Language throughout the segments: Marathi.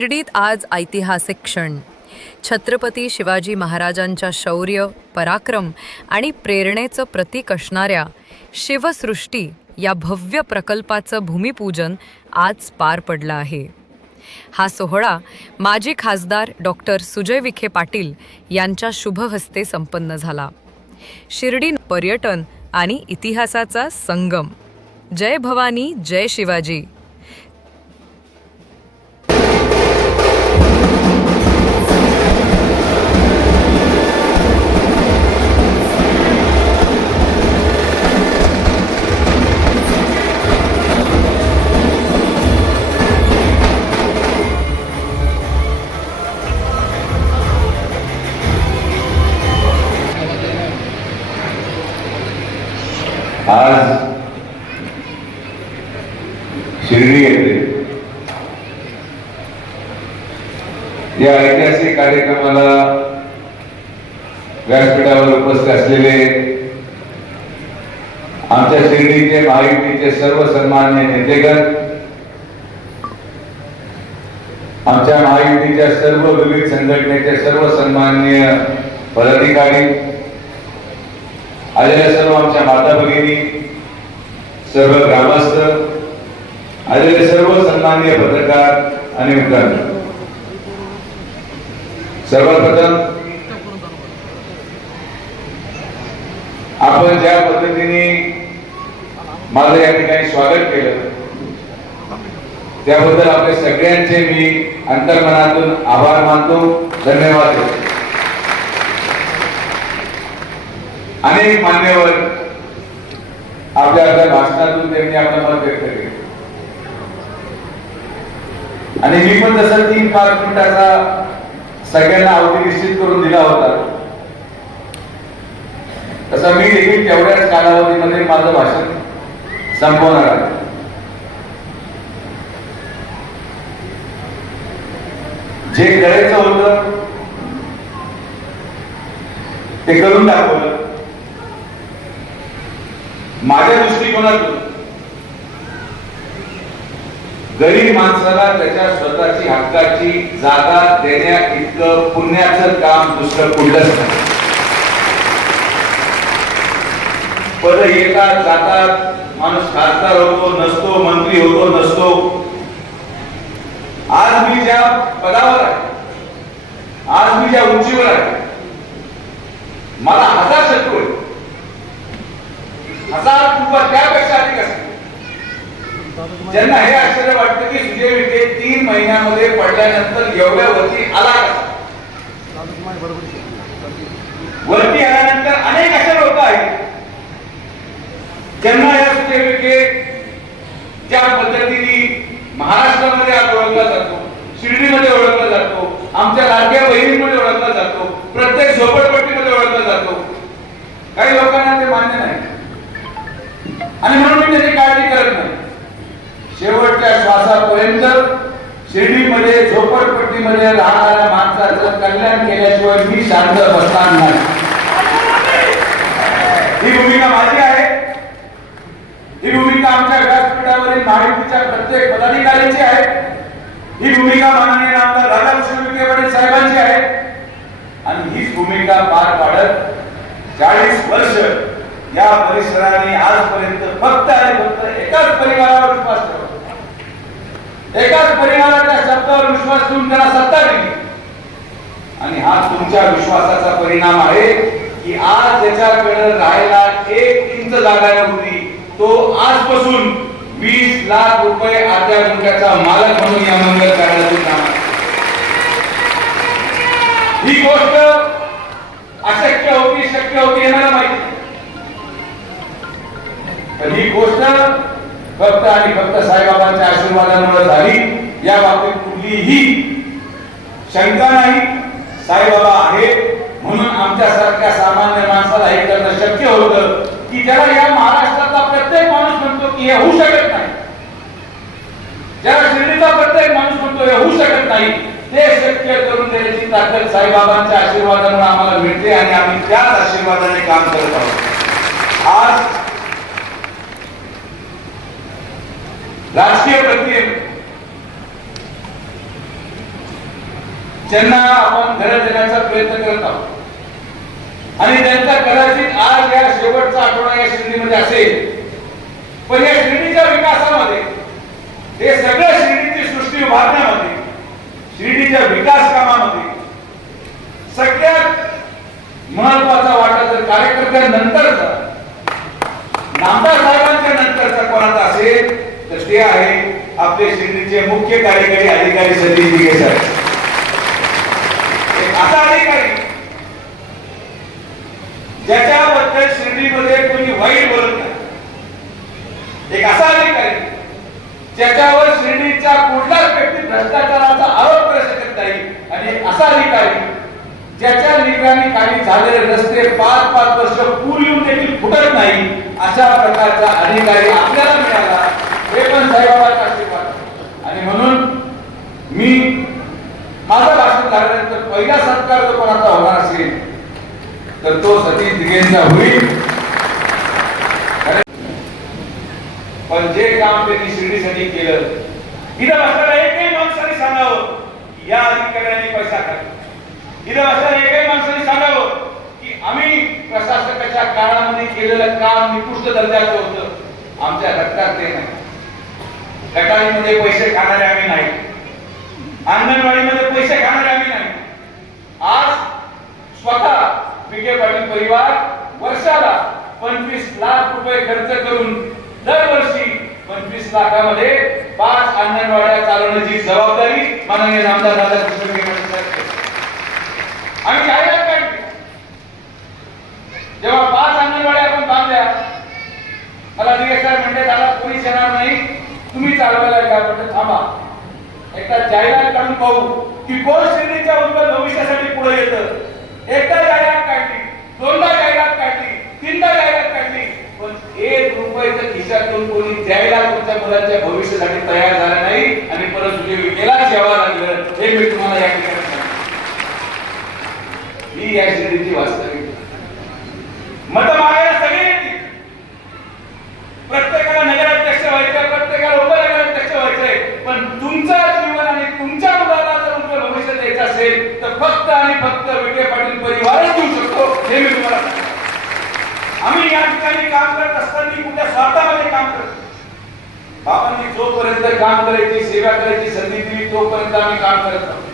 शिर्डीत आज ऐतिहासिक क्षण. छत्रपती शिवाजी महाराजांच्या शौर्य पराक्रम आणि प्रेरणेचं प्रतीक असणाऱ्या शिवसृष्टी या भव्य प्रकल्पाचं भूमिपूजन आज पार पडलं आहे. हा सोहळा माजी खासदार डॉक्टर सुजय विखे पाटील यांच्या शुभ हस्ते संपन्न झाला. शिर्डी पर्यटन आणि इतिहासाचा संगम. जय भवानी जय शिवाजी. शिर्डी येथे या ऐतिहासिक कार्यक्रमाला व्यासपीठावर उपस्थित असलेले आमच्या शिर्डीचे महायुतीचे सर्व सन्मान्य नेतेगण आमच्या महायुतीच्या सर्व विविध संघटनेचे सर्व सन्मान्य पदाधिकारी आलेल्या सर्व आमच्या माता भगिनी सर्व ग्रामस्थ आलेले सर्व सन्मान्य पत्रकार आणि मित्रांनो. सर्वप्रथम आपण ज्या पद्धतीने माझं या ठिकाणी स्वागत केलं त्याबद्दल आपल्या सगळ्यांचे मी अंतर्मनातून आभार मानतो धन्यवाद. अनेक मान्यवर आपल्या आपल्या भाषणातून त्यांनी आपलं मत व्यक्त केलं. आणि मी पण तसा तीन पाच मिनिटाचा सगळ्यांना अवधी निश्चित करून दिला होता. तसा मी देखील तेवढ्याच कालावधीमध्ये माझं भाषण संपवणार आहे. जे करायचं होतं ते करून दाखवलं. माझ्या दृष्टिकोनातून गरीब माणसाला त्याच्या स्वतःची हक्काची जागा देण्या इतकं पुण्याचं काम दुसरं कुठलंच नाही. पद येतात जातात माणूस खासदार होतो नसतो मंत्री होतो नसतो. आज मी ज्या पदावर आहे आज मी ज्या उंचीवर आहे मला हजार शत्रू आहे हजार किंवा त्यापेक्षा ज्यांना हे आश्चर्य वाटतं की सुजय विखे तीन महिन्यामध्ये पडल्यानंतर एवढ्या वरती आला वरती आल्यानंतर अनेक असे लोक आहेत. ज्यांना या सुजय विखे ज्या पद्धतीने महाराष्ट्रामध्ये आज ओळखला जातो शिर्डीमध्ये ओळखला जातो आमच्या लाडक्या बहिणीमध्ये ओळखला जातो प्रत्येक झोपडपट्टीमध्ये ओळखला जातो काही लोकांना ते मान्य नाही आणि म्हणून मी त्याची काळजी करत नाही शेवटच्या श्वासापर्यंत शिर्डीमध्ये झोपडपट्टीमध्ये राहणाऱ्या माणसाचं कल्याण केल्याशिवाय मी शांत बसणार नाही ही भूमिका माझी आहे ही भूमिका आमच्या व्यासपीठावरील महायुतीच्या प्रत्येक पदाधिकाऱ्यांची आहे ही भूमिका माननीय आमदार राधाकृष्ण विखे पाटील साहेबांची आहे. आणि हीच भूमिका पार पाडत चाळीस वर्ष या परिसराने आजपर्यंत फक्त आणि फक्त एकाच परिवारावर विश्वास ठेवला. एकाच परिवाराच्या शब्दावर विश्वास ठेवून त्याला सत्ता दिली. आणि हा तुमच्या विश्वासाचा परिणाम आहे की आज त्याच्याकडे राहायला एक इंच जागा नव्हती तो आजपासून वीस लाख रुपये अर्ध्या गुंठ्याचा मालक म्हणून या मंगल कार्याचे काम ही गोष्ट अशक्य होती शक्य होती हे माहिती पण ही गोष्ट फक्त आणि फक्त साईबाबांच्या आशीर्वादामुळे झाली. या बाबतीत कुठलीही शंका नाही साईबाबा आहे म्हणून आमच्यासारख्या सामान्य माणसाला हे करणं शक्य होतं की ज्याला या महाराष्ट्राचा प्रत्येक माणूस की हे होऊ शकत नाही. ज्याला शिर्डीचा प्रत्येक माणूस म्हणतो हे होऊ शकत नाही ते शक्य करून देण्याची ताकद साईबाबांच्या आशीर्वादामुळे आम्हाला मिळते आणि आम्ही त्याच आशीर्वादाने काम करत आहोत. आज राजकीय प्रक्रियेत ज्यांना आपण घर देण्याचा प्रयत्न करत आहोत आणि त्यांचा कदाचित आज या शेवटचा आठवडा या शिर्डीमध्ये असेल पण या शिर्डीच्या विकासामध्ये हे सगळं शिर्डीची सृष्टी उभारण्यामध्ये शिर्डीच्या विकास कामामध्ये सगळ्यात महत्त्वाचा वाटा जर कार्यकर्त्यानंतरचा नामदार साहेबांच्या नंतरचा कोणाचा असेल तर ते आहे आपले शिर्डीचे मुख्य कार्यकारी अधिकारी सतीश दिघे साहेब. असा अधिकारी ज्याच्याबद्दल शिर्डीमध्ये कोणी वाईट बोलत एक असा अधिकारी ज्याच्यावर श्रेणीच्या कुठलाच व्यक्ती भ्रष्टाचाराचा आरोप करू शकत नाही. आणि एक असा अधिकारी ज्याच्या निगराणी खाली झालेले रस्ते पाच पाच वर्ष पूर येऊन देखील फुटत नाही अशा प्रकारचा अधिकारी आपल्याला मिळाला. हे पण साईबाबाचा आशीर्वाद आणि म्हणून मी माझं भाषण झाल्यानंतर पहिला सत्कार जो कोणाचा होणार असेल तर तो सतीश दिगेंचा होईल पण जे काम त्यांनी शिर्डीसाठी केलं. इथं बसलेल्या एकही माणसाने सांगावं या अधिकाऱ्यांनी पैसा खाल्ला इथं बसलेल्या एकही माणसाने सांगावं की आम्ही प्रशासकाच्या काळामध्ये केलेलं काम निकृष्ट दर्जाचं होतं. आमच्या रक्तात ते नाही. गटारीमध्ये पैसे खाणारे आम्ही नाही. अंगणवाडीमध्ये पैसे खाणारे आम्ही नाही. आज स्वतः विखे पाटील परिवार वर्षाला पंचवीस लाख रुपये खर्च करून दरवर्षी पंचवीस लाखामध्ये पाच अंगणवाड्या चालवण्याची जबाबदारी माननीय नामदार दादा आम्ही जाहिरात काढली. जेव्हा पाच अंगणवाड्या आपण बांधल्या मला दिगे साहेब म्हणते दादा कोणीच येणार नाही. तुम्ही चालवायला का म्हणजे थांबा. एकदा जाहिरात काढून पाहू की कोण श्रेणीच्या उत्पन्न भविष्यासाठी पुढे येतं. एकदा जाहिरात काढली दोनदा जाहिरात काढली तीनदा जाहिरात काढली पण एक रुपयाचं खिशातून कोणी द्यायला तुमच्या मुलांच्या भविष्यासाठी तयार झाला नाही आणि परत तुझे विकेलाच यावं लागलं हे मी तुम्हाला या ठिकाणी ही या श्रेणीची वास्तविक मत मागायला सगळे प्रत्येकाला नगराध्यक्ष व्हायचं प्रत्येकाला उपनगराध्यक्ष व्हायचंय. पण तुमचा जीवन आणि तुमच्या मुलाला जर उज्ज्वल भविष्य द्यायचं असेल तर फक्त आणि फक्त विखे पाटील परिवारच देऊ शकतो हे मी तुम्हाला आम्ही या ठिकाणी काम करत असताना कुठल्या स्वार्थामध्ये काम करतो बाबांनी जोपर्यंत काम करायची सेवा करायची संधी दिली तोपर्यंत आम्ही काम करत आहोत.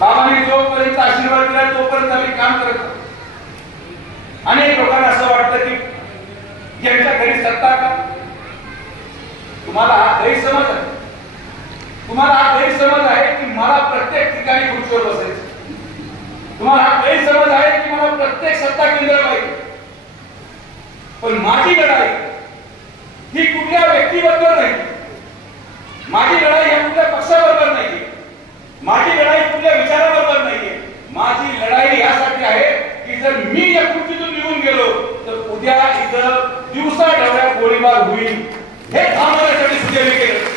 बाबांनी जोपर्यंत आशीर्वाद दिला तोपर्यंत आम्ही काम करत आहोत. अनेक लोकांना असं वाटतं की यांच्या घरी सत्ता का? तुम्हाला हा गैरसमज आहे. तुम्हाला हा गैरसमज आहे की मला प्रत्येक ठिकाणी खुर्चीवर बसायचं. तुम्हाला हा गैरसमज आहे की मला प्रत्येक सत्ता केंद्र पाहिजे पण माझी लढाई ही कुठल्या व्यक्तीबद्दल नाही. माझी लढाई ह्या कुठल्या पक्षाबरोबर नाहीये. माझी लढाई कुठल्या विचाराबरोबर नाहीये. माझी लढाई यासाठी आहे की जर मी या कृतीतून निघून गेलो तर उद्या इथं दिवसा ढवळ्यात गोळीबार होईल. हे थांबवण्यासाठी मी केलं.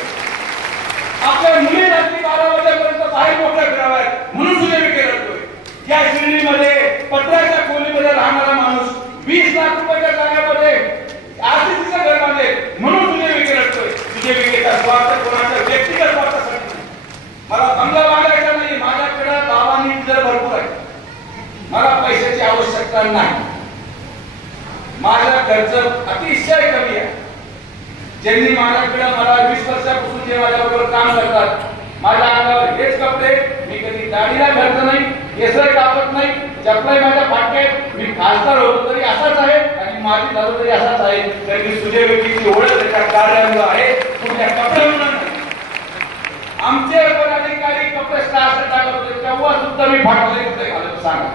आपल्या मुली रात्री बारा वाजेपर्यंत बाहेर मोकळ्या फिराव्यात म्हणून सुजय विखे लढतोय या श्रेणीमध्ये पत्राच्या खोलीमध्ये राहणारा माणूस वीस लाख रुपयाच्या जागेमध्ये आरसीसीचं घर बांधेल म्हणून सुजय विखे लढतोय. सुजय विखेचा स्वार्थ कोणाच्या व्यक्तिगत स्वार्थासाठी. मला बंगला बांधायचा नाही. माझ्याकडे बाबांनी जर भरपूर आहे. मला पैशाची आवश्यकता नाही. माझा खर्च अतिशय कमी आहे. ज्यांनी माझ्याकडे मला वीस वर्षापासून जे माझ्याबरोबर काम करतात माझ्या अंगावर हेच कपडे मी कधी दाढीला घालत नाही केसर कापत नाही चपलाही माझ्या फाटक्यात. मी खासदार होतो तरी असाच आहे आणि माझी झालो तरी असाच आहे. कारण की सुजय व्यक्तीची ओळख त्याच्या कार्यामुळे आहे. तुमच्या कपड्यामुळे आमचे पदाधिकारी कपडे स्टार टाकत होते तेव्हा सुद्धा मी फाटले कुठे घालत सांगा.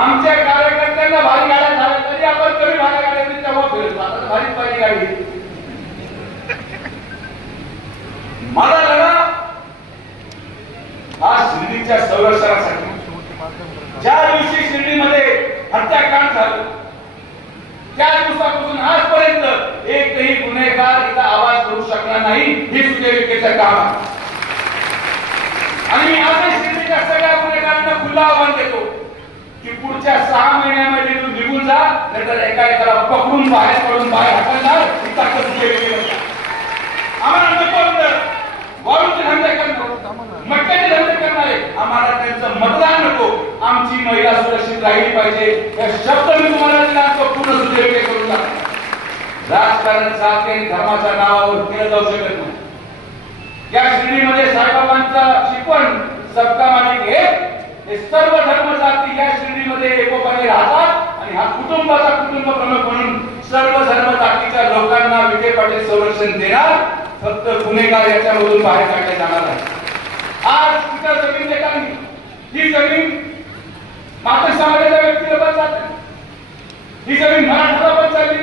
आमच्या कार्यकर्त्यांना भारी गाड्या झाल्या तरी आपण कमी भाड्या गाड्या तेव्हा फिरतो. आता तर भारीच पाहिजे गाडी मला लढा हा शिर्डीच्या संरक्षणासाठी. ज्या दिवशी शिर्डीमध्ये हत्याकांड झालं त्या दिवसापासून आजपर्यंत एकही गुन्हेगार इथं आवाज करू शकला नाही हे सुजय काम आहे. आणि मी आजही शिर्डीच्या सगळ्या गुन्हेगारांना खुलं आव्हान देतो की पुढच्या सहा महिन्यामध्ये तू निघून जा नाहीतर एका एकाला पकडून बाहेर पडून बाहेर हाकलणार वाळूचे धंदे करणारे. मटक्याचे धंदे करणारे आम्हाला त्यांचं मतदान नको. आमची महिला सुरक्षित राहिली पाहिजे. या शब्द मी तुम्हाला दिला पूर्ण सुदृढ करून राजकारण जाती आणि धर्माच्या नावावर केलं जाऊ शकत नाही. या श्रेणीमध्ये साईबाबांचा शिकवण सबका मालिक एक हे सर्व धर्म जाती या श्रेणीमध्ये एकोपाने राहतात आणि हा कुटुंबाचा कुटुंब प्रमुख म्हणून सर्व धर्म जातीच्या लोकांना विखे पाटील संरक्षण देणार. फक्त गुन्हेगार याच्यामधून बाहेर काढले जाणार आहे आज तिथं जमीन देताना ही जमीन मातृ समाजाच्या व्यक्तीला पण जाते ही जमीन मराठाला पण चालली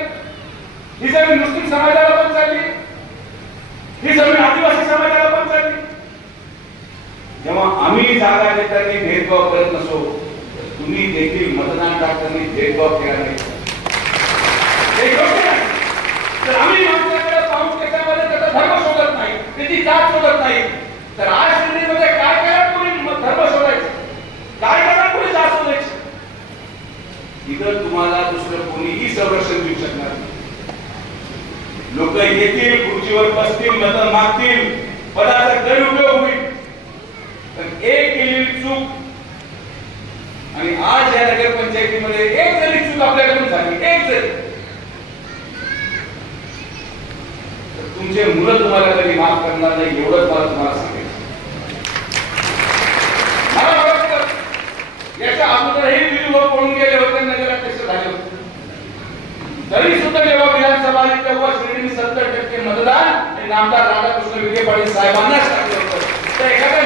ही जमीन मुस्लिम समाजाला पण चालली ही जमीन आदिवासी समाजाला पण चालली जेव्हा आम्ही जागा देताना भेदभाव करत नसो तर तुम्ही देखील मतदान करताना भेदभाव केला नाही. तर आम्ही धर्म शोधत नाही त्याची जात शोधत नाही. तर आज श्रेणीमध्ये काय करा कोणी धर्म शोधायचं? काय करा कोणी जात शोधायची? इथं तुम्हाला दुसरं कोणीही संरक्षण देऊ शकणार नाही. लोक येतील खुर्चीवर बसतील मदत मागतील पदाचा गैरउपयोग होईल. तर एक केलेली चूक आणि आज या नगरपंचायतीमध्ये एक जरी चूक आपल्याकडून झाली एक जरी तुमचे मुलं तुम्हाला कधी माफ करणार नाही एवढंच मला तुम्हाला सांगायचं मला वाटतं याच्या अगोदरही तुम्ही पळून गेले होते नगराध्यक्ष झाले होते. तरी सुद्धा जेव्हा विधानसभा तेव्हा श्रेणी सत्तर टक्के मतदान आणि नामदार राधाकृष्ण विखे पाटील साहेबांनाच टाकलं होतं. तर एखाद्या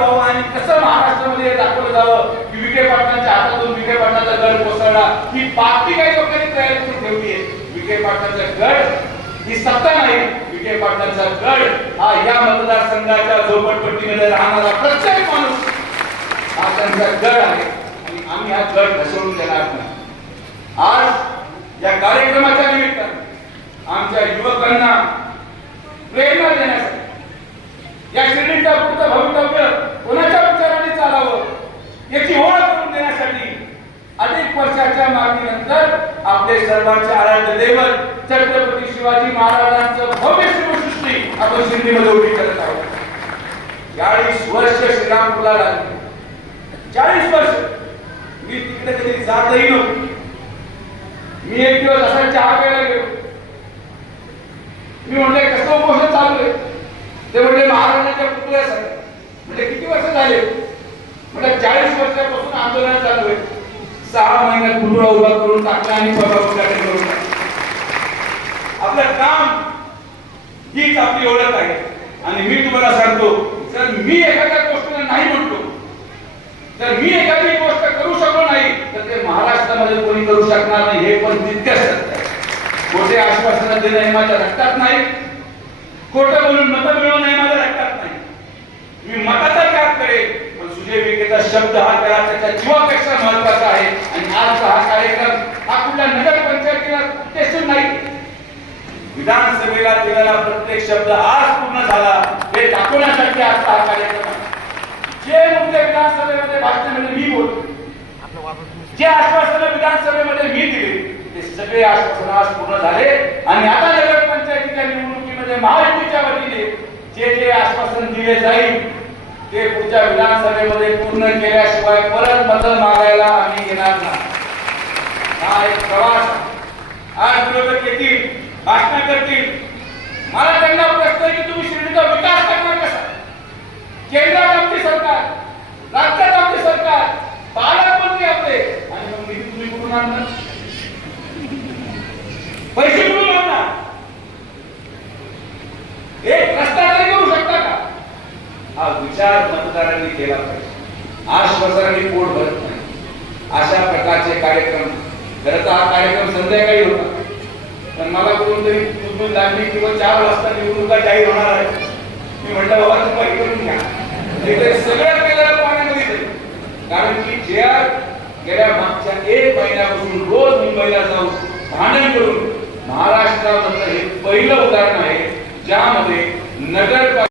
व्हावं आणि कसं महाराष्ट्रामध्ये दाखवलं जावं की विखे पाटलांच्या हातातून विखे पाटलाचा गड कोसळला ही पार्टी काही लोकांनी तयार करून ठेवली आहे. विखे पाटलांचा गड ही सत्ता नाही. विखे पाटलांचा गड हा या मतदारसंघाच्या झोपडपट्टीमध्ये राहणारा प्रत्येक माणूस हा त्यांचा गड आहे. आणि आम्ही हा गड घसरून देणार नाही. आज या कार्यक्रमाच्या निमित्तानं आमच्या युवकांना प्रेरणा देण्यासाठी या श्रेणीचा पुढचं भवितव्य कोणाच्या विचाराने चालावं याची ओळख करून देण्यासाठी अनेक वर्षाच्या मागणीनंतर आपले सर्वांचे आराध्य दैवत छत्रपती शिवाजी महाराजांचं भव्य शिवसृष्टी आपण शिंदीमध्ये उभी करत आहोत. चाळीस वर्ष श्रीरामपूरला लागली. चाळीस वर्ष. मी तिकडे कधी जातही नव्हतो. मी एक दिवस असा चहा प्यायला गेलो. मी म्हणले कसं उपोषण चालू आहे? ते म्हणजे महाराजांच्या पुतळ्यासाठी. म्हणजे किती वर्ष झाले? म्हणजे चाळीस वर्षापासून आंदोलन चालू आहे. सहा महिन्यात पुतळा उभा करून टाकला आणि बाबा उद्घाटन करून आपलं काम हीच आपली ओळख आहे. आणि मी तुम्हाला सांगतो जर मी एखाद्या गोष्टीला नाही म्हणतो तर मी एखादी गोष्ट करू शकलो नाही तर ते महाराष्ट्रामध्ये कोणी करू शकणार नाही हे पण तितकंच सत्य आहे. मोठे आश्वासन देणं हे माझ्या रक्तात नाही. खोटं बोलून मतं मिळवून नाही मला रक्तात नाही. मी मताचा त्याग करेल पण सुजय विखेचा शब्द हा त्याला त्याच्या जीवापेक्षा महत्त्वाचा आहे. आणि आजचा हा कार्यक्रम हा कुठल्या नगर पंचायतीला उद्देशून नाही. विधानसभेला दिलेला प्रत्येक शब्द आज पूर्ण झाला. हे दाखवण्यासाठी आजचा हा कार्यक्रम जे मुद्दे विधानसभेमध्ये भाषणामध्ये मी बोलतो. जे आश्वासन विधानसभेमध्ये मी दिले ते सगळे आश्वासन आज पूर्ण झाले. आणि आता नगर पंचायतीच्या निवडणुकीमध्ये महायुतीच्या वतीने जे जे आश्वासन दिले जाईल ते पुढच्या विधानसभेमध्ये पूर्ण केल्याशिवाय परत मत मागायला आम्ही येणार नाही. हा एक प्रवास आज विरोधक येतील भाषण करतील. मला त्यांना प्रश्न आहे की तुम्ही शिर्डीचा विकास करणार कसा? केंद्रात आमची सरकार राज्यात आमचे सरकार पालकमंत्री आपले आणि मग निधी तुम्ही कुठून आणणार पैसे कुठून आणणार एक रस्ता करू शकता का? हा विचार मतदारांनी केला पाहिजे. आश्वासनाने पोट भरत नाही. अशा प्रकारचे कार्यक्रम खरं तर हा कार्यक्रम संध्याकाळी होता. पण मला कोणतरी कुठून लागली किंवा चार वाजता निवडणुका जाहीर होणार आहे मी म्हटलं बाबा तुम्ही करून घ्या. सगळं केलेलं पाण्यामध्ये कारण की जे गेल्या मागच्या एक महिन्यापासून रोज मुंबईला जाऊन भांडण करून महाराष्ट्रामधलं हे पहिलं उदाहरण आहे. ज्यामध्ये नगर